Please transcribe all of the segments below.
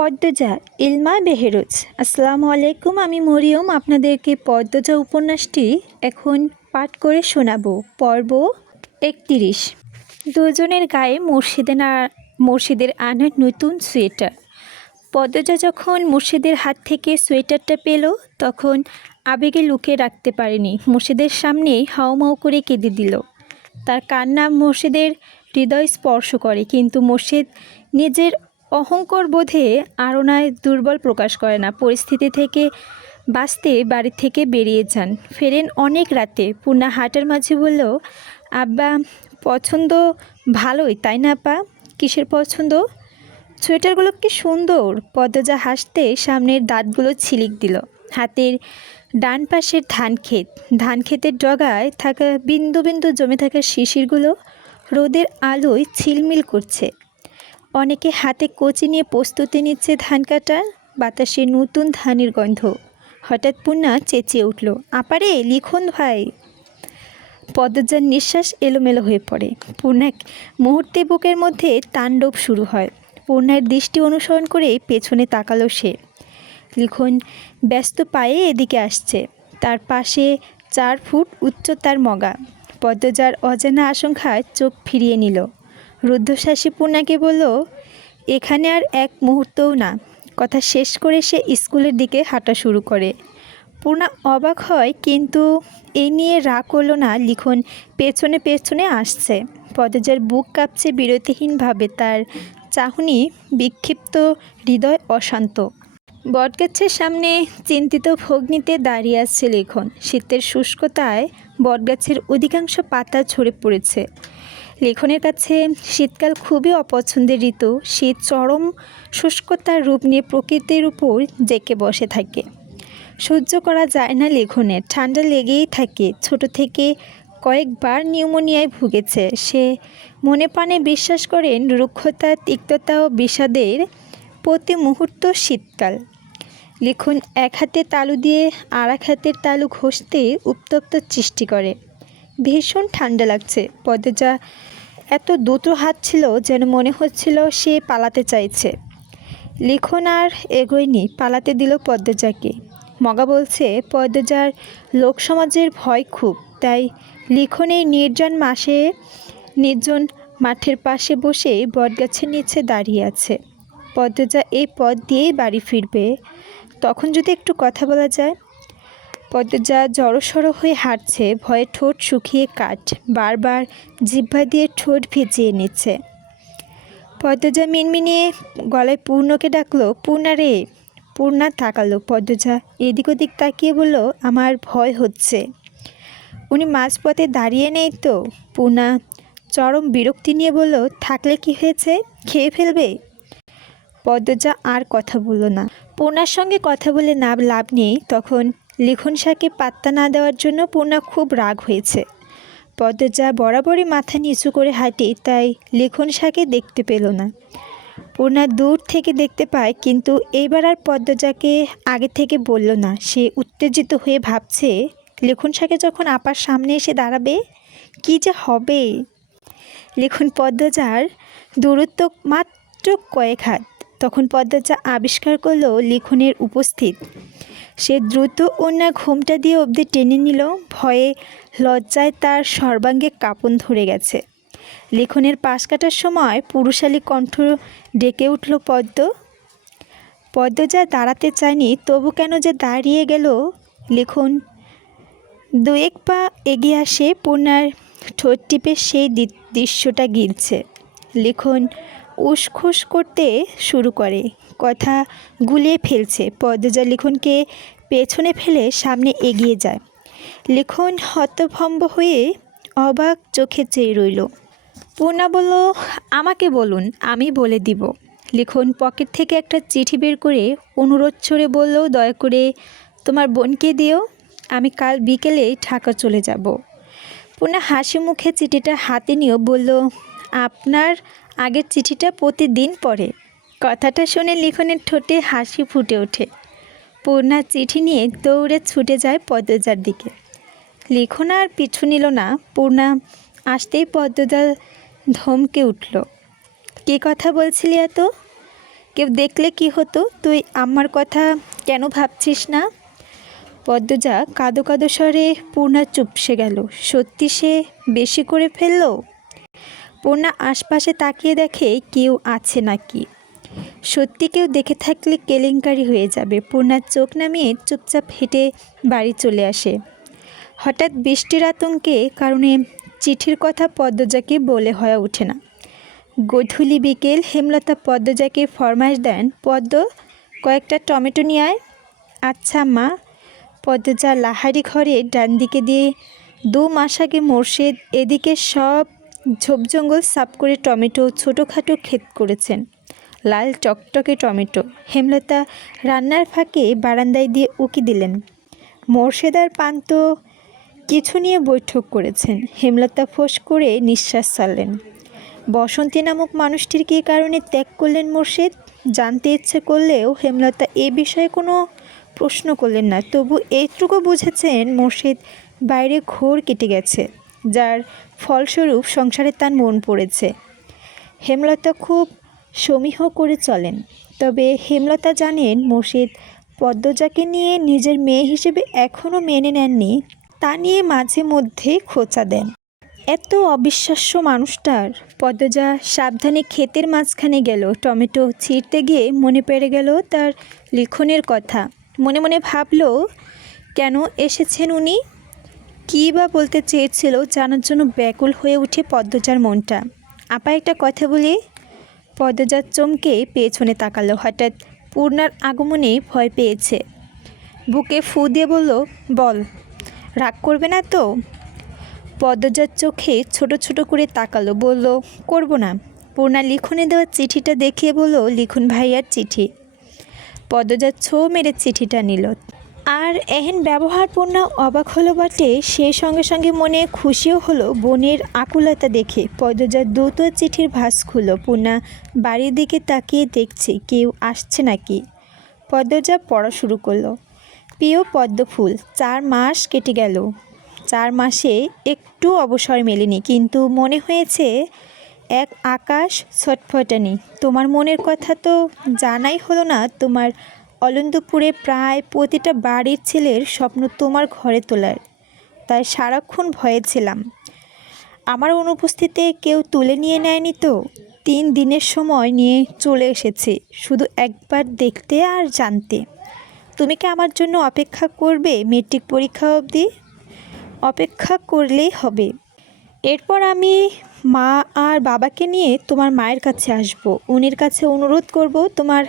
পদ্মজা ইলমা বেহেরোজ। আসসালামু আলাইকুম, আমি মরিয়ম আপনাদেরকে পদ্মজা উপন্যাসটি এখন পাঠ করে শোনাবো। পর্ব 31। দুজনের গায়ে মুর্শিদের আনা নতুন সোয়েটার। পদ্মজা যখন মুর্শিদের হাত থেকে সোয়েটারটা পেল তখন আবেগে লুকিয়ে রাখতে পারেনি, মুর্শিদের সামনেই হাউমাউ করে কেঁদে দিল। তার কান্না মুর্শিদের হৃদয় স্পর্শ করে, কিন্তু মুর্শিদ নিজের অহংকার বোধে আরনায় দুর্বল প্রকাশ করে না। পরিস্থিতি থেকে বাঁচতে বাড়ি থেকে বেরিয়ে যান, ফেরেন অনেক রাতে। পূর্ণা হাটের মাঝে বলল, আব্বা পছন্দ ভালোই তাই না আপা? কিসের পছন্দ? সোয়েটারগুলো কি সুন্দর। পদ্মজা হাসতে সামনের দাঁতগুলো ছিলিক দিল। হাতের ডান পাশের ধান ক্ষেতের ডগায় থাকা বিন্দু বিন্দু জমে থাকা শিশিরগুলো রোদের আলোয় ঝিলমিল করছে। অনেকে হাতে কচি নিয়ে প্রস্তুতি নিচ্ছে ধান কাটার। বাতাসে নতুন ধানের গন্ধ। হঠাৎ পূর্ণা চেঁচিয়ে উঠল, আপারে লিখন ভাই। পদ্মজার নিঃশ্বাস এলোমেলো হয়ে পড়ে। পূর্ণা মুহূর্তে বুকের মধ্যে তাণ্ডব শুরু হয়। পূর্ণার দৃষ্টি অনুসরণ করে পেছনে তাকালো সে। লিখন ব্যস্ত পায়ে এদিকে আসছে। তার পাশে 4 ফুট উচ্চতার মগা। পদ্মজার অজানা আশঙ্কায় চোখ ফিরিয়ে নিল। রুদ্ধশ্বাসী পূর্ণাকে বলল, এখানে আর এক মুহূর্তও না। কথা শেষ করে সে স্কুলের দিকে হাঁটা শুরু করে। পূর্ণা অবাক হয়, কিন্তু এই নিয়ে রাগ করল না। লিখন পেছনে পেছনে আসছে। পদ্মজার বুক কাঁপছে বিরতিহীনভাবে, তার চাহনি বিক্ষিপ্ত, হৃদয় অশান্ত। বটগাছের সামনে চিন্তিত ভগ্নিতে দাঁড়িয়ে আছে লিখন। শীতের শুষ্কতায় বটগাছের অধিকাংশ পাতা ঝরে পড়েছে। লিখনের কাছে শীতকাল খুবই অপছন্দের ঋতু। শীত চরম শুষ্কতার রূপ নিয়ে প্রকৃতির উপর জেঁকে বসে থাকে। সহ্য করা যায় না লিখনের, ঠান্ডা লেগেই থাকে। ছোট থেকে কয়েকবার নিউমোনিয়ায় ভুগেছে সে। মনে প্রাণে বিশ্বাস করেন রুক্ষতা, তিক্ততা ও বিষাদের প্রতি মুহূর্ত শীতকাল। লিখন এক হাতে তালু দিয়ে আর এক হাতের তালু ঘষতে উত্তপ্ত সৃষ্টি করে। ভীষণ ঠান্ডা লাগছে। পদ্মজা এত দুটো হাত ছিল যেন মনে হচ্ছিল সে পালাতে চাইছে। লিখন আর এগোয়নি, পালাতে দিল পদ্মজাকে। মগা বলছে পদ্মজার লোকসমাজের ভয় খুব, তাই লিখন এই নির্জন মাঠের পাশে বসে বটগাছের নিচে দাঁড়িয়ে আছে। পদ্মজা এই পথ দিয়েই বাড়ি ফিরবে, তখন যদি একটু কথা বলা যায়। পদ্মজা জড়সড় হয়ে হাঁটছে, ভয়ে ঠোঁট শুকিয়ে কাঠ, বারবার জিহ্বা দিয়ে ঠোঁট ভিজিয়ে নিচ্ছে। পদ্মজা মিনমিনিয়ে গলায় পূর্ণকে ডাকলো, পূর্ণা রে। পূর্ণা তাকালো। পদ্মজা এদিক ওদিক তাকিয়ে বলল, আমার ভয় হচ্ছে। উনি মাঝপথে দাঁড়িয়ে নেই তো? পূর্ণা চরম বিরক্তি নিয়ে বলল, থাকলে কি হয়েছে, খেয়ে ফেলবে। পদ্মজা আর কথা বলল না। পূর্ণার সঙ্গে কথা বলে লাভ নেই। তখন লিখন শাকে পাত্তা না দেওয়ার জন্য পূর্ণা খুব রাগ হয়েছে। পদ্মজা বরাবরই মাথা নিচু করে হাঁটে, তাই লিখন শাকে দেখতে পেল না। পূর্ণা দূর থেকে দেখতে পায়, কিন্তু এইবার আর পদ্মজাকে আগে থেকে বলল না। সে উত্তেজিত হয়ে ভাবছে, লিখন শাকে যখন আপার সামনে এসে দাঁড়াবে কি যে হবে। লিখন পদ্মজার দূরত্ব মাত্র কয়েক হাত। তখন পদ্মজা আবিষ্কার করল লিখনের উপস্থিত। সে দ্রুত ওড়না ঘোমটা দিয়ে অবধি টেনে নিল। ভয়ে লজ্জায় তার সর্বাঙ্গে কাঁপন ধরে গেছে। লিখনের পাশ কাটার সময় পুরুষালী কণ্ঠ ডেকে উঠল, পদ্মজা দাঁড়াতে চায়নি, তবু কেন যে দাঁড়িয়ে গেল। লিখন 2-1 পা এগিয়ে আসে, পূর্ণার ঠোঁট টিপে সেই দৃশ্যটা গিলছে। লিখন উসখুস করতে শুরু করে, কথা গুলিয়ে ফেলছে। পদ্মজা লিখনকে পেছনে ফেলে সামনে এগিয়ে যায়। লিখন হতভম্ব হয়ে অবাক চোখে চেয়ে রইল। পূর্ণা বলল, আমাকে বলুন, আমি বলে দিব। লিখন পকেট থেকে একটা চিঠি বের করে অনুরোধ ছড়ে বলল, দয়া করে তোমার বোনকে দিও, আমি কাল বিকেলে ঢাকা চলে যাব। পূর্ণা হাসি মুখে চিঠিটা হাতে নিয়েও বলল, আপনার আগের চিঠিটা প্রতিদিন পড়ে। কথাটা শুনে লিখনের ঠোঁটে হাসি ফুটে ওঠে। পূর্ণা চিঠি নিয়ে দৌড়ে ছুটে যায় পদ্মজার দিকে। লিখন আর পিছু নিল না। পূর্ণা আসতেই পদ্মজা ধমকে উঠল, কী কথা বলছিলি এত? কেউ দেখলে কি হতো? তুই আমার কথা কেন ভাবছিস না? পদ্মজা কাঁদো কাঁদো স্বরে পূর্ণা চুপসে গেল। সত্যি সে বেশি করে ফেললো? পূর্ণা আশপাশে তাকিয়ে দেখে কেউ আছে নাকি। সত্যি কেউ দেখে থাকলে কেলেঙ্কারি হয়ে যাবে। পূর্ণার চোখ নামিয়ে চুপচাপ হেঁটে বাড়ি চলে আসে। হঠাৎ বৃষ্টির আতঙ্কে কারণে চিঠির কথা পদ্মজাকে বলে হয়ে ওঠে না। গধূলি বিকেল হেমলতা পদ্মজাকে ফরমাইশ দেন, পদ্ম কয়েকটা টমেটো নিয়ে আয়। আচ্ছা মা। পদ্মজা লাহারি ঘরে ডান দিকে দিয়ে 2 মাস আগে মোর্শেদ এদিকে সব ঝোপজঙ্গল সাফ করে টমেটো ছোটোখাটো ক্ষেত করেছেন। লাল টকটকে টমেটো। হেমলতা রান্নার ফাঁকে বারান্দায় দিয়ে উকি দিলেন। মোর্শেদ আর পান্ত কিছু নিয়ে বৈঠক করেছেন। হেমলতা ফোঁস করে নিঃশ্বাস ছাড়লেন। বসন্তী নামক মানুষটির কী কারণে ত্যাগ করলেন মোর্শেদ জানতে ইচ্ছে করলেও হেমলতা এ বিষয়ে কোনো প্রশ্ন করলেন না। তবু এইটুকু বুঝেছেন মোর্শেদ বাইরে ঘোর কেটে গেছে, যার ফলস্বরূপ সংসারে তার মন পড়েছে। হেমলতা খুব সমীহ করে চলেন। তবে হেমলতা জানেন মোর্শেদ পদ্মজাকে নিয়ে নিজের মেয়ে হিসেবে এখনও মেনে নেননি, তা নিয়ে মাঝে মধ্যে খোঁচা দেন। এত অবিশ্বাস্য মানুষটার। পদ্মজা সাবধানে ক্ষেতের মাঝখানে গেল। টমেটো ছিঁড়তে গিয়ে মনে পড়ে গেল তার লিখনের কথা। মনে মনে ভাবল, কেন এসেছেন উনি? কী বা বলতে চেয়েছিল জানার জন্য ব্যাকুল হয়ে উঠে পদ্মজার মনটা। আপা একটা কথা বলি। পদ্মজার চমকে পেছনে তাকালো। হঠাৎ পূর্ণার আগমনে ভয় পেয়েছে। বুকে ফু দিয়ে বলল, বল। রাগ করবে না তো? পদ্মজার চোখে ছোট ছোট করে তাকালো, বলল, করব না। পূর্ণা লিখনে দেওয়া চিঠিটা দেখিয়ে বলল, লিখুন ভাইয়ার চিঠি। পদ্মজার ছো মেরে চিঠিটা নিল। আর এহেন ব্যবহার পূর্ণা অবাক হলো বটে, সেই সঙ্গে সঙ্গে মনে খুশিও হলো বোনের আকুলতা দেখে। পদ্মজার দ্রুত চিঠির ভাঁজ খুলল। পূর্ণা বাড়ির দিকে তাকিয়ে দেখছে কেউ আসছে নাকি। পদ্মজা পড়া শুরু করলো। প্রিয় পদ্মফুল, 4 মাস কেটে গেল। 4 মাসে একটু অবসর মেলেনি, কিন্তু মনে হয়েছে এক আকাশ ছটফটানি। তোমার মনের কথা তো জানাই হলো না। তোমার অলন্দপুরে প্রায় প্রতিটা বাড়ির ছেলের স্বপ্ন তোমার ঘরে তোলার, তাই সারাক্ষণ ভয়ে ছিলাম আমার অনুপস্থিতিতে কেউ তুলে নিয়ে নেয়নি তো। 3 দিনের সময় নিয়ে চলে এসেছি শুধু একবার দেখতে আর জানতে। তুমি কি আমার জন্য অপেক্ষা করবে মেট্রিক পরীক্ষা অবধি? অপেক্ষা করলেই হবে। এরপর আমি মা আর বাবাকে নিয়ে তোমার মায়ের কাছে আসব। উনির কাছে অনুরোধ করব তোমার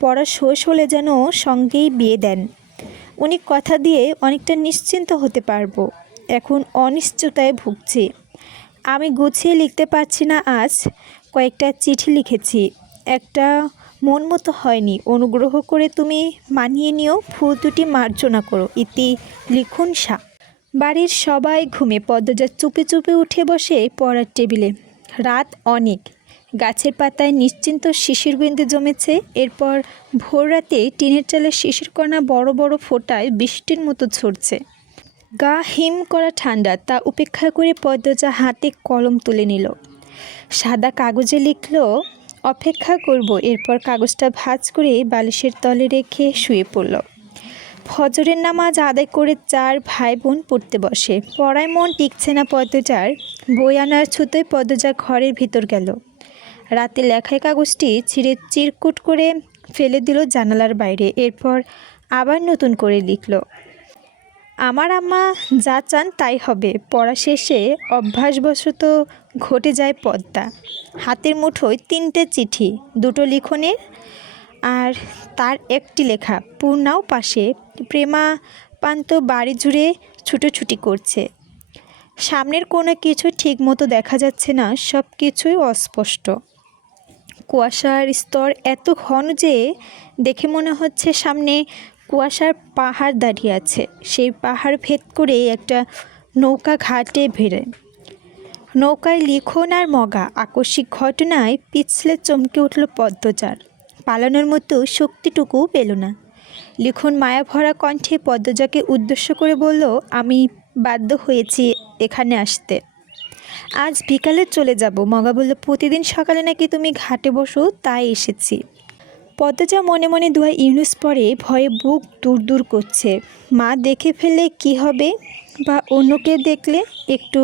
পড়া শেষ হলে যেন সঙ্গেই বিয়ে দেন। উনি কথা দিয়ে অনেকটা নিশ্চিন্ত হতে পারবো। এখন অনিশ্চয়তায় ভুগছি। আমি গুছিয়ে লিখতে পারছি না। আজ কয়েকটা চিঠি লিখেছি, একটা মন মতো হয়নি। অনুগ্রহ করে তুমি মানিয়ে নিও। ফুল দুটি মার্জনা করো। ইতি লিখুন শাহ। বাড়ির সবাই ঘুমে। পদ্মজা চুপে চুপে উঠে বসে পড়ার টেবিলে। রাত অনেক। গাছের পাতায় নিশ্চিন্ত শিশির বিন্দু জমেছে। এরপর ভোর রাতে টিনের চালের শিশির কণা বড় বড় ফোঁটায় বৃষ্টির মতো ঝরছে। গা হিম করা ঠান্ডা। তা উপেক্ষা করে পদ্মজা হাতে কলম তুলে নিল। সাদা কাগজে লিখল, অপেক্ষা করব। এরপর কাগজটা ভাঁজ করে বালিশের তলে রেখে শুয়ে পড়ল। ফজরের নামাজ আদায় করে 4 ভাই বোন পড়তে বসে। পড়ায় মন টিকছে না পদ্মজার। বই আনার ছুতোয় পদ্মজা ঘরের ভিতর গেল। রাতে লেখায় কাগজটি ছিঁড়ে চিরকুট করে ফেলে দিল জানালার বাইরে। এরপর আবার নতুন করে লিখল, আমার আম্মা যা চান তাই হবে। পড়া শেষে অভ্যাসবশত ঘটে যায় পদ্মা। হাতের মুঠোয় 3টে চিঠি, 2টো লিখনের আর তার একটি লেখা। পূর্ণাও পাশে। প্রেমা পান্ত বাড়ি জুড়ে ছুটোছুটি করছে। সামনের কোনো কিছু ঠিক মতো দেখা যাচ্ছে না। সব কিছুই অস্পষ্ট। কুয়াশার স্তর এত ঘন যে দেখে মনে হচ্ছে সামনে কুয়াশার পাহাড় দাঁড়িয়ে আছে। সেই পাহাড় ভেদ করে একটা নৌকা ঘাটে ভিড়ে। নৌকায় লিখন আর মগা। আকস্মিক ঘটনায় পিছলে চমকে উঠল পদ্মজার। পালানোর মতো শক্তিটুকু পেল না। লিখন মায়াভরা কণ্ঠে পদ্মজাকে উদ্দেশ্য করে বলল, আমি বাধ্য হয়েছি এখানে আসতে। আজ বিকালে চলে যাব। মগা বলল, প্রতিদিন সকালে নাকি তুমি ঘাটে বসো, তাই এসেছি। পদ্মজা মনে মনে দোয়া ইউনুস পড়ে, ভয়ে বুক দূর দূর করছে। মা দেখে ফেললে কি হবে, বা অন্যকে দেখলে। একটু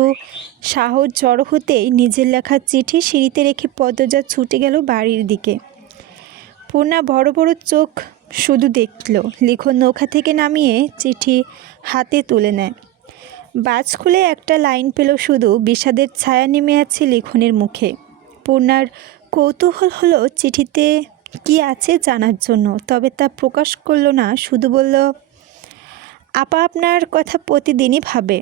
সাহস জড়ো হতেই নিজের লেখা চিঠি সিঁড়িতে রেখে পদ্মজা ছুটে গেল বাড়ির দিকে। পূর্ণা বড় বড় চোখ শুধু দেখল, লিখন নৌকা থেকে নামিয়ে চিঠি হাতে তুলে নেয়। বাজ খুলে একটা লাইন পেল, শুধু বিষাদের ছায়া নেমে আছে লিখনের মুখে। পূর্ণার কৌতূহল হলো চিঠিতে কি আছে জানার জন্য, তবে তা প্রকাশ করল না। শুধু বলল, আপা আপনার কথা প্রতিদিনই ভাবে।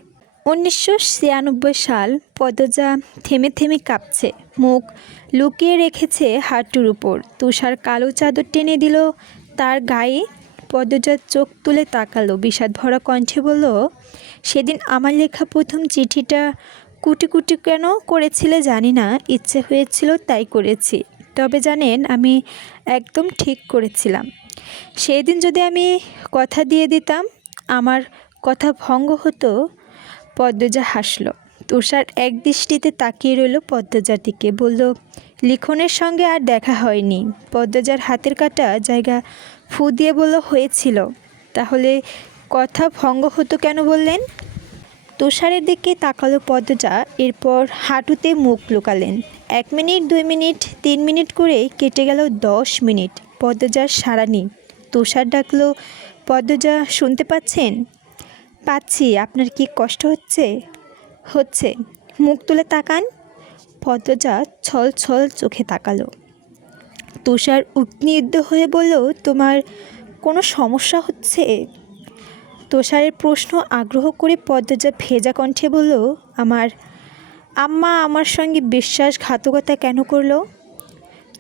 1996 সাল। পদ্মজা থেমে থেমে কাঁপছে, মুখ লুকিয়ে রেখেছে হাঁটুর উপর। তুষার কালো চাদর টেনে দিল তার গায়ে। পদ্মজার চোখ তুলে তাকালো, বিষাদ ভরা কণ্ঠে বলল, সেদিন আমার লেখা প্রথম চিঠিটা কুটি কুটি কেন করেছিলে জানি না, ইচ্ছে হয়েছিল তাই করেছি। তবে জানেন, আমি একদম ঠিক করেছিলাম। সেই দিন যদি আমি কথা দিয়ে দিতাম, আমার কথা ভঙ্গ হতো। পদ্মজা হাসল। তুষার এক দৃষ্টিতে তাকিয়ে রইল পদ্মজার দিকে, বলল, লিখনের সঙ্গে আর দেখা হয়নি? পদ্মজার হাতের কাটা জায়গা ফু দিয়ে বলল, হয়েছিল। তাহলে কথা ভঙ্গ হতো কেন বললেন? তুষারের দিকে তাকালো পদ্মজা, এরপর হাঁটুতে মুখ লুকালেন। 1 মিনিট, 2 মিনিট, 3 মিনিট করে কেটে গেল 10 মিনিট। পদ্মজার সাড়া নেই। তুষার ডাকলো, পদ্মজা শুনতে পাচ্ছেন? পাচ্ছি। আপনার কি কষ্ট হচ্ছে? হচ্ছে। মুখ তুলে তাকান। পদ্মজা ছল ছল চোখে তাকালো। তুষার উদ্বিগ্ন হয়ে বলল, তোমার কোনো সমস্যা হচ্ছে? তুষারের প্রশ্ন আগ্রহ করে পদ্মজা ভেজা কণ্ঠে বলল, আমার আম্মা আমার সঙ্গে বিশ্বাসঘাতকতা কেন করলো?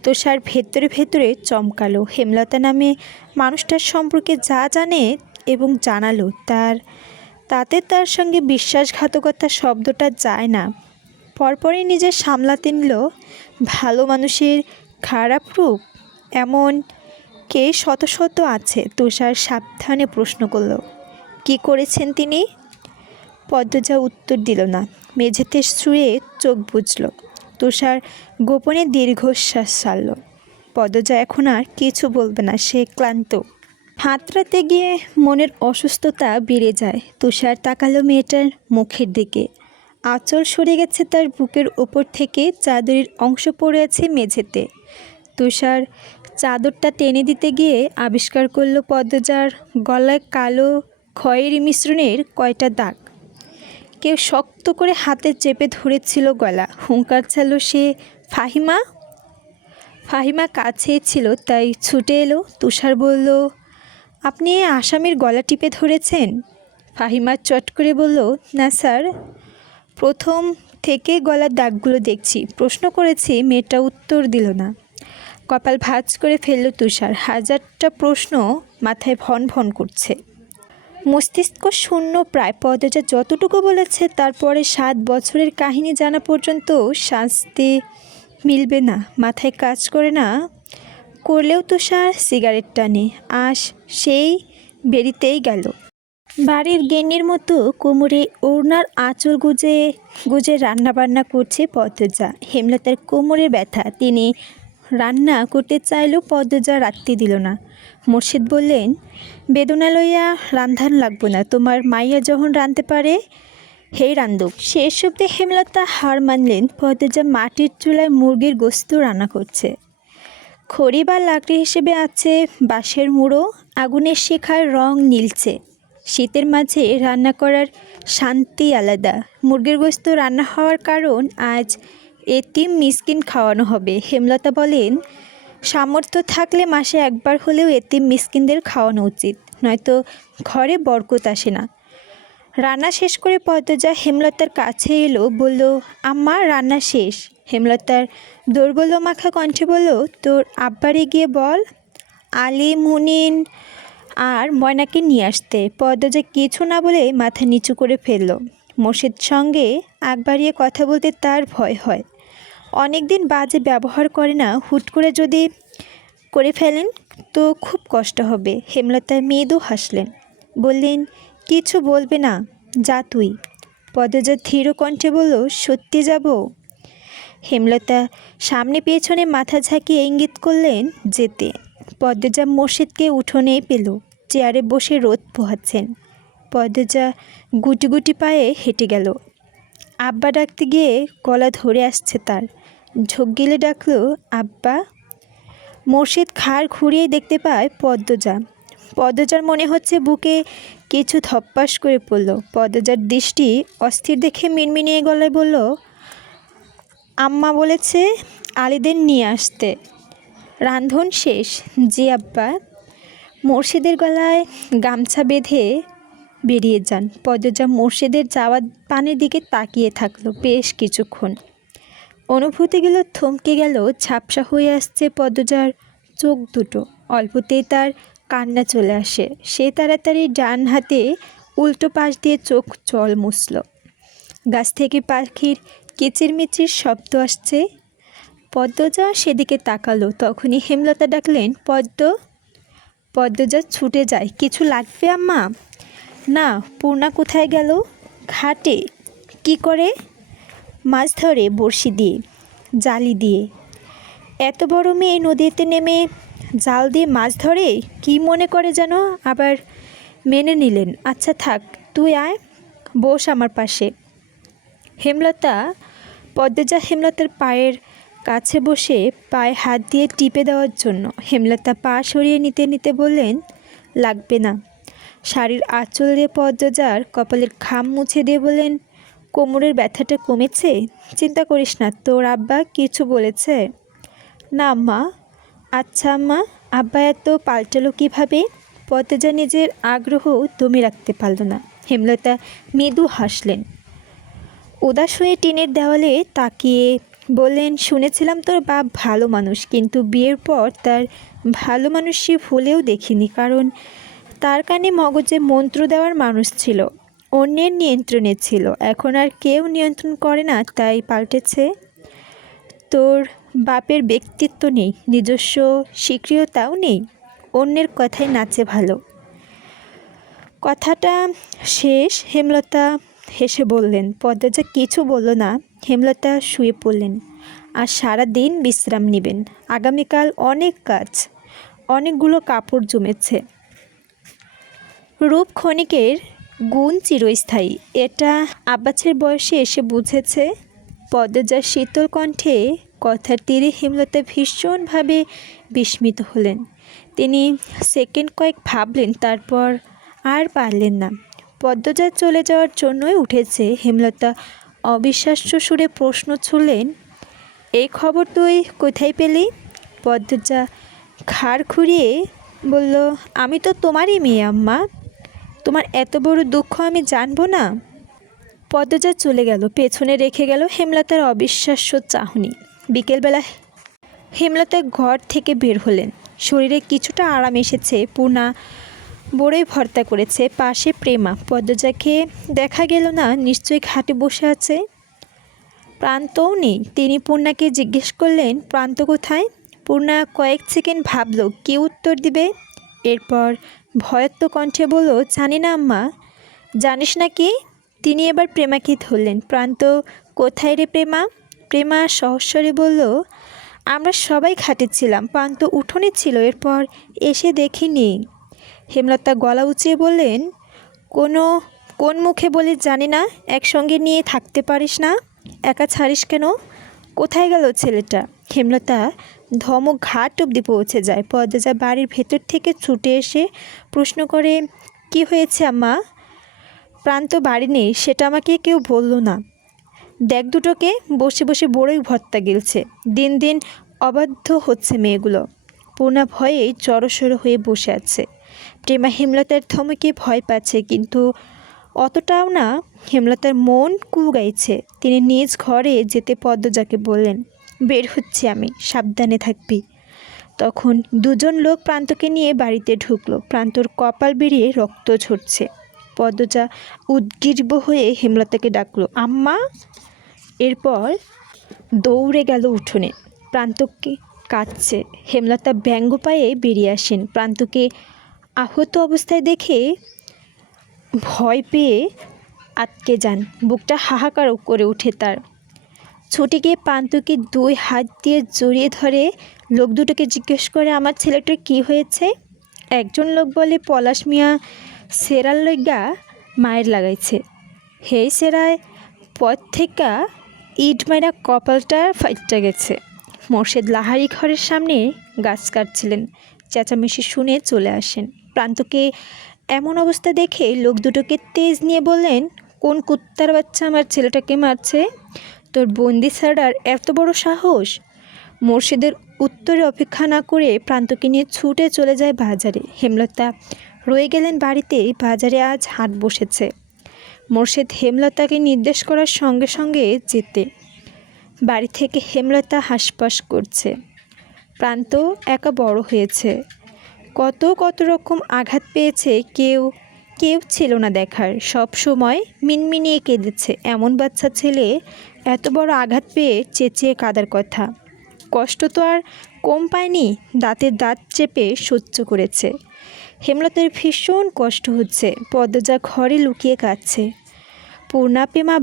তুষার ভেতরে ভেতরে চমকালো। হেমলতা নামে মানুষটার সম্পর্কে যা জানে এবং জানালো, তাতে তার সঙ্গে বিশ্বাসঘাতকতা শব্দটা যায় না। পরপরই নিজে সামলাতে নিল। ভালো মানুষের খারাপ রূপ এমন কে শত শত আছে। তুষার সাবধানে প্রশ্ন করল, কি করেছেন তিনি? পদ্মজা উত্তর দিল না, মেঝেতে শুয়ে চোখ বুজল। তুষার গোপনে দীর্ঘশ্বাস ছাড়ল। পদ্মজা এখন আর কিছু বলবে না, সে ক্লান্ত। হাতড়াতে গিয়ে মনের অসুস্থতা বেড়ে যায়। তুষার তাকালো মেয়েটার মুখের দিকে। আঁচল সরে গেছে তার বুকের ওপর থেকে, চাদরের অংশ পড়ে আছে মেঝেতে। তুষার চাদরটা টেনে দিতে গিয়ে আবিষ্কার করল পদ্মজার গলায় কালো খয়েরি মিশ্রণের কয়টা দাগ। কেউ শক্ত করে হাতে চেপে ধরেছিল গলা। হুঙ্কার চাইল সে, ফাহিমা। ফাহিমা কাছেই ছিল, তাই ছুটে এলো। তুষার বলল, আপনি এই আসামির গলা টিপে ধরেছেন? ফাহিমা চট করে বলল, না স্যার, প্রথম থেকে গলার দাগগুলো দেখছি। প্রশ্ন করেছি, মেয়েটা উত্তর দিল না। কপাল ভাঁজ করে ফেলল তুষার। হাজারটা প্রশ্ন মাথায় ভন ভন করছে। মস্তিষ্ক শূন্য প্রায়। পদ্মজা যতটুকু বলেছে, তারপরে 7 বছরের কাহিনী জানা পর্যন্ত শাস্তি মিলবে না। মাথায় কাজ করে না। করলেও তুষার সিগারেট টানে। সেই বেরিতেই গেল। বাড়ির গেন্নির মতো কোমরে ওড়নার আঁচল গুজে গুজে রান্নাবান্না করছে পদ্মজা। হেমলতার কোমরের ব্যথা, তিনি রান্না করতে চাইলেও পদ্মজা রাখতে দিল না। মোর্শেদ বললেন, বেদনা লইয়া রান্ধান লাগবো না, তোমার মাইয়া যখন রাঁধতে পারে হেই রান্ধুক। শেষ শব্দে হেমলতা হার মানলেন। পদ্মজা মাটির চুলায় মুরগির গোস্ত রান্না করছে। খড়ি বা লাকড়ি হিসেবে আছে বাঁশের মুড়ো। আগুনের শিখার রং নীলচে। শীতের মাঝে রান্না করার শান্তি আলাদা। মুরগির গোস্ত রান্না হওয়ার কারণ, আজ এতিম মিসকিন খাওয়ানো হবে। হেমলতা বলেন, সামর্থ্য থাকলে মাসে একবার হলেও এতিম মিসকিনদের খাওয়ানো উচিত, নয়তো ঘরে বরকত আসে না। রান্না শেষ করে পদ্মজা হেমলতার কাছে এলো, বলল, আম্মা রান্না শেষ। হেমলতার দৌর্বল্য মাখা কণ্ঠে বলল, তোর আব্বারে গিয়ে বল আলী, মুনিন আর ময়নাকে নিয়ে আসতে। পদ্মজা কিছু না বলে মাথা নিচু করে ফেলল। মোর্শেদ সঙ্গে আগ বাড়িয়ে কথা বলতে তার ভয় হয়। অনেক দিন বাজে ব্যবহার করে না, হুট করে যদি করে ফেলেন তো খুব কষ্ট হবে। হেমলতা মৃদু হাসলেন, বললেন, কিছু বলবে না, যা তুই। পদ্মজা ধীর কণ্ঠে বলল, সত্যি যাব? হেমলতা সামনে পেছনে মাথা ঝাঁকিয়ে ইঙ্গিত করলেন যেতে। পদ্মজা মোর্শেদকে উঠোনে পেল, চেয়ারে বসে রোদ পোহাচ্ছেন। পদ্মজা গুটি গুটি পায়ে হেঁটে গেল। আব্বা ডাকতে গিয়ে গলা ধরে আসছে তার। ঝোঁক গিলে ডাকলো, আব্বা। মোর্শেদ ঘাড় ঘুরিয়ে দেখতে পায় পদ্মজা। পদ্মজার মনে হচ্ছে বুকে কিছু ধপ্পাস করে পড়ল। পদ্মজার দৃষ্টি অস্থির দেখে মিনমিনিয়ে গলায় বলল, আম্মা বলেছে আলীদের নিয়ে আসতে। রান্ধন শেষ? জি আব্বা। মোর্শেদের গলায় গামছা বেঁধে বেরিয়ে যান। পদ্মজা মোর্শেদের যাওয়া পানের দিকে তাকিয়ে থাকলো বেশ কিছুক্ষণ। অনুভূতিগুলো থমকে গেল। ঝাপসা হয়ে আসছে পদ্মজার চোখ দুটো। অল্পতেই তার কান্না চলে আসে। সে তাড়াতাড়ি ডান হাতে উল্টো পাশ দিয়ে চোখ জল মুছল। গাছ থেকে পাখির কিচিরমিচির শব্দ আসছে। পদ্মজা সেদিকে তাকালো। তখনই হেমলতা ডাকলেন, পদ্ম। পদ্মজা ছুটে যায়, কিছু লাগবে আম্মা? না। পূর্ণা কোথায় গেল? ঘাটে। কি করে? মাছ ধরে, বড়শি দিয়ে, জালি দিয়ে। এত বড় মেয়ে নদীতে নেমে জাল দিয়ে মাছ ধরে? কি মনে করে যেন আবার মেনে নিলেন। আচ্ছা থাক, তুই আয়, বস আমার পাশে। পদ্মজা হেমলতার পায়ের কাছে বসে পায়ে হাত দিয়ে টিপে দেওয়ার জন্য। হেমলতা পা সরিয়ে নিতে নিতে বললেন, লাগবে না। শাড়ির আঁচল দিয়ে পদ্মজার কপালের ঘাম মুছে দিয়ে বললেন, কোমরের ব্যথাটা কমেছে? চিন্তা করিস না, তোর আব্বা কিছু বলেছে? না আম্মা। আচ্ছা আম্মা, আব্বা এত পাল্টালো কীভাবে? পদ্মজা নিজের আগ্রহ দমে রাখতে পারল না। হেমলতা মৃদু হাসলেন। উদাস হয়ে টিনের দেওয়ালে তাকিয়ে বললেন, শুনেছিলাম তোর বাপ ভালো মানুষ, কিন্তু বিয়ের পর তার ভালো মানুষই ভুলেও দেখিনি। কারণ তার কানে মগজে মন্ত্র দেওয়ার মানুষ ছিল, অন্যের নিয়ন্ত্রণে ছিল। এখন আর কেউ নিয়ন্ত্রণ করে না, তাই পাল্টেছে। তোর বাপের ব্যক্তিত্ব নেই, নিজস্ব স্বীকৃয়তাও নেই, অন্যের কথায় নাচে ভালো। কথাটা শেষ হেমলতা হেসে বললেন। পদ্মজা কিছু বলল না। হেমলতা শুয়ে পড়লেন। আর সারা দিন বিশ্রাম নেবেন। আগামীকাল অনেক কাজ, অনেকগুলো কাপড় জমেছে। রূপ ক্ষণিকের, গুণ চিরস্থায়ী, এটা আব্বাছের বয়সে এসে বুঝেছে। পদ্মজার শীতল কণ্ঠে কথার তীরে হেমলতা ভীষণভাবে বিস্মিত হলেন। তিনি সেকেন্ড কয়েক ভাবলেন, তারপর আর পারলেন না। পদ্মজা চলে যাওয়ার জন্যই উঠেছে। হেমলতা অবিশ্বাস্য সুরে প্রশ্ন ছুড়লেন, এই খবর তুই কোথায় পেলি? পদ্মজা ঘাড় ঘুরিয়ে বলল, আমি তো তোমারই মেয়ে আম্মা, তোমার এত বড় দুঃখ আমি জানবো না? পদ্মজা চলে গেল। পেছনে রেখে গেল হেমলতার অবিশ্বাস্য চাহনি। বিকেলবেলা হেমলতা ঘর থেকে বের হলেন। শরীরে কিছুটা আরাম এসেছে। পূর্ণা বড়ই ভর্তা করেছে, পাশে প্রেমা। পদ্মজাকে দেখা গেল না, নিশ্চয়ই ঘাটে বসে আছে। প্রান্তও নেই। তিনি পূর্ণাকে জিজ্ঞেস করলেন, প্রান্ত কোথায়? পূর্ণা কয়েক সেকেন্ড ভাবল কি উত্তর দিবে। এরপর ভয়ত্ব কণ্ঠে বলল, জানি না আম্মা। জানিস না কি? তিনি এবার প্রেমাকে ধরলেন। প্রান্ত কোথায় রে প্রেমা? প্রেমা সহস্বরে বলল, আমরা সবাই ঘাটে ছিলাম, প্রান্ত উঠোনে ছিল, এরপর এসে দেখিনি। হেমলতা গলা উঁচিয়ে বললেন, কোন মুখে বলে জানি না, একসঙ্গে নিয়ে থাকতে পারিস না? একা ছাড়িস কেন? কোথায় গেল ছেলেটা? হেমলতা ধমক ঘাট অবধি পৌঁছে যায়। পদ্মজা বাড়ির ভেতর থেকে ছুটে এসে প্রশ্ন করে, কি হয়েছে আম্মা? প্রান্ত বাড়ি নেই, সেটা আমাকে কেউ বলল না। দেখ দুটোকে, বসে বসে বড়ই ভর্তা গিলছে। দিন দিন অবাধ্য হচ্ছে মেয়েগুলো। পূর্ণা ভয়ে জড়সড় হয়ে বসে আছে। প্রেমা হেমলতার ধমকে ভয় পাচ্ছে, কিন্তু অতটাও না। হেমলতার মন কুগাইছে। তিনি নিজ ঘরে যেতে পদ্মজাকে বললেন, বের হচ্ছি আমি, সাবধানে থাকবি। তখন দুজন লোক প্রান্তকে নিয়ে বাড়িতে ঢুকলো। প্রান্তর কপাল বেরিয়ে রক্ত ঝরছে। পদ্মজা উদ্গ্রীব হয়ে হেমলতাকে ডাকলো, আম্মা। এরপর দৌড়ে গেল উঠোনে। প্রান্তকে কাঁদছে। হেমলতা ব্যঙ্গ পায়ে বেরিয়ে আসেন। প্রান্তকে আহত অবস্থায় দেখে ভয় পেয়ে আটকে যান। বুকটা হাহাকার করে ওঠে তার। ছুটে গিয়ে প্রান্তকে 2 হাত দিয়ে জড়িয়ে ধরে লোক দুটোকে জিজ্ঞেস করে, আমার ছেলেটার কি হয়েছে? একজন লোক বলে, পলাশ মিয়া সেরার লইগা মায়ের লাগাইছে। হেই সেরায় পথ থেকে ইট মাইরা কপালটা ফাইটটা গেছে। মোর্শেদ লাহারি ঘরের সামনে গাছ কাটছিলেন। চেঁচামেচি শুনে চলে আসেন। প্রান্তকে এমন অবস্থা দেখে লোক দুটোকে তেজ নিয়ে বললেন, কোন কুত্তার বাচ্চা আমার ছেলেটাকে মারছে? তোর বন্দি ছাড়ার এত বড় সাহস? মোর্শেদের উত্তরে অপেক্ষা না করে প্রান্তকে নিয়ে ছুটে চলে যায় বাজারে। হেমলতা রয়ে গেলেন বাড়িতে। বাজারে আজ হাট বসেছে। মোর্শেদ হেমলতাকে নির্দেশ করার সঙ্গে সঙ্গে যেতে। বাড়ি থেকে হেমলতা হাসপাস করছে। প্রান্ত একা বড় হয়েছে। কত কত রকম আঘাত পেয়েছে, কেউ ছিল না দেখার। সব সময় মিনমিনিয়ে কেঁদেছে। এমন বাচ্চা ছেলে এত বড় আঘাত পেয়ে চেঁচিয়ে কাঁদার কথা। কষ্ট তো আর কম পায়নি। দাঁতে দাঁত চেপে সহ্য করেছে। হেমলতার ভীষণ কষ্ট হচ্ছে। পদ্মজা ঘরে লুকিয়ে কাঁদছে। পূর্ণাপেমা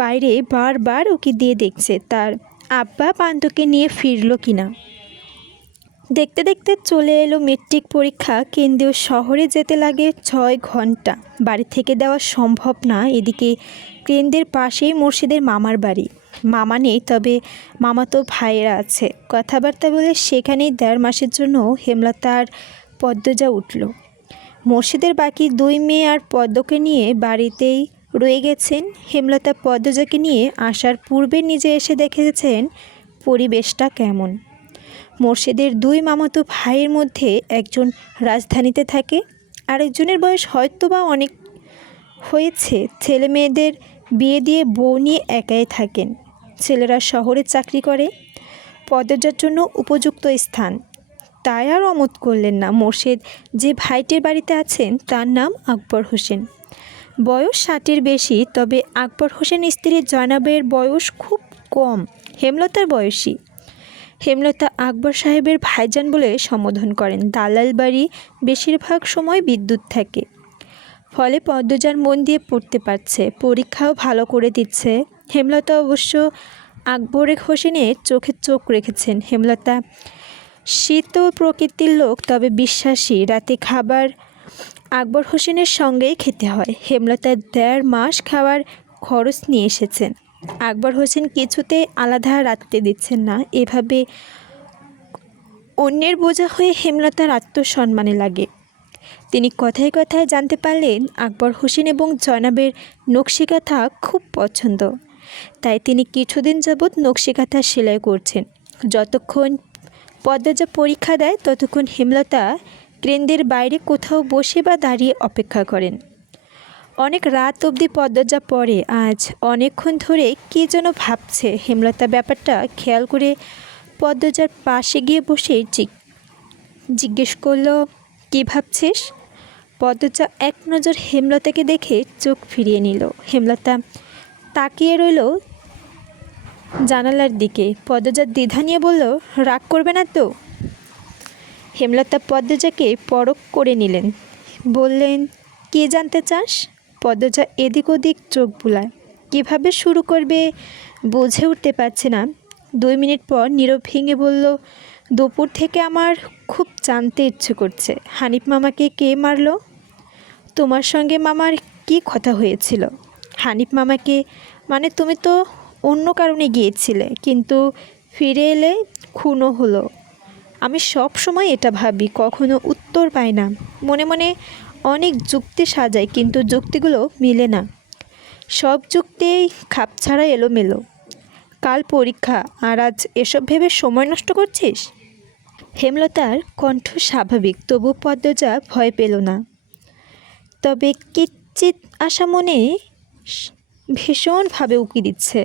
বাইরে বারবার ওকে দিয়ে দেখছে তার আব্বা প্রান্তকে নিয়ে ফিরল কিনা। দেখতে দেখতে চলে এলো মেট্রিক পরীক্ষা। কেন্দ্রীয় শহরে যেতে লাগে 6 ঘন্টা। বাড়ি থেকে দেওয়া সম্ভব না। এদিকে কেন্দ্রের পাশেই মোর্শেদের মামার বাড়ি। মামা নেই, তবে মামাতো ভাইয়েরা আছে। কথাবার্তা বলে সেখানেই 1.5 মাসের জন্য হেমলতা আর পদ্মজা উঠল। মোর্শেদের বাকি 2 মেয়ে আর পদ্মকে নিয়ে বাড়িতেই রয়ে গেছেন। হেমলতা পদ্মজাকে নিয়ে আসার পূর্বে নিজে এসে দেখেছেন পরিবেশটা কেমন। মোর্শেদের 2 মামাতো ভাইয়ের মধ্যে একজন রাজধানীতে থাকে, আরেকজনের বয়স হয়তোবা অনেক হয়েছে। ছেলে মেয়েদের বিয়ে দিয়ে বউ নিয়ে একাই থাকেন। ছেলেরা শহরে চাকরি করে। পদ্মজার জন্য উপযুক্ত স্থান। তাই আর অমত করলেন না। মোর্শেদ যে ভাইটির বাড়িতে আছেন তার নাম আকবর হোসেন। বয়স 60-এর বেশি, তবে আকবর হোসেন স্ত্রী জয়নাবের বয়স খুব কম, হেমলতার বয়সী। হেমলতা আকবর সাহেবের ভাইজান বলে সম্বোধন করেন। দালাল বাড়ি, বেশিরভাগ সময় বিদ্যুৎ থাকে, ফলে পদ্মজার মন দিয়ে পড়তে পারছে। পরীক্ষাও ভালো করে দিচ্ছে। হেমলতা অবশ্য আকবর হোসেনের চোখে চোখ রেখেছেন। হেমলতা শীত প্রকৃতির লোক, তবে বিশ্বাসী। রাতে খাবার আকবর হোসেনের সঙ্গেই খেতে হয়। হেমলতা 1.5 মাস খাওয়ার খরচ নিয়ে এসেছেন। আকবর হোসেন কিছুতেই আলাদা রাখতে দিচ্ছেন না। এভাবে অন্যের বোঝা হয়ে হেমলতার আত্মসম্মানে লাগে। তিনি কথায় কথায় জানতে পারলেন আকবর হোসেন এবং জয়নাবের নকশিকাঁথা খুব পছন্দ। তাই তিনি কিছুদিন যাবৎ নকশিকাঁথা সেলাই করছেন। যতক্ষণ পদ্মজা পরীক্ষা দেয় ততক্ষণ হেমলতা কেন্দ্রের বাইরে কোথাও বসে বা দাঁড়িয়ে অপেক্ষা করেন। অনেক রাত অবধি পদ্মজা পড়ে। আজ অনেকক্ষণ ধরে কী যেন ভাবছে। হেমলতা ব্যাপারটা খেয়াল করে পদ্মজার পাশে গিয়ে বসে জিজ্ঞেস করল, কী ভাবছিস? পদ্মজা এক নজর হেমলতাকে দেখে চোখ ফিরিয়ে নিল। হেমলতা তাকিয়ে রইল জানালার দিকে। পদ্মজা দ্বিধা নিয়ে বলল, রাগ করবে না তো? হেমলতা পদ্মজাকে পরখ করে নিলেন। বললেন, কী জানতে চাস? পদ্মজা এদিক ওদিক চোখ বুলায়। কীভাবে শুরু করবে বুঝে উঠতে পারছে না। 2 মিনিট পর নীরব ভেঙে বলল, দুপুর থেকে আমার খুব জানতে ইচ্ছে করছে। হানিফ মামাকে কে মারল? তোমার সঙ্গে মামার কি কথা হয়েছিল? হানিফ মামাকে মানে তুমি তো অন্য কারণে গিয়েছিলে, কিন্তু ফিরে এলে খুনও হলো। আমি সব সময় এটা ভাবি, কখনো উত্তর পাই না। মনে মনে অনেক যুক্তি সাজাই, কিন্তু যুক্তিগুলো মিলে না। সব যুক্তিই খাপছাড়া এলোমেলো। কাল পরীক্ষা, আর আজ এসব ভেবে সময় নষ্ট করছিস? হেমলতার কণ্ঠ স্বাভাবিক, তবু পদ্মজা ভয় পেল না। তবে কিঞ্চিৎ আশা মনে ভীষণভাবে উকি দিচ্ছে।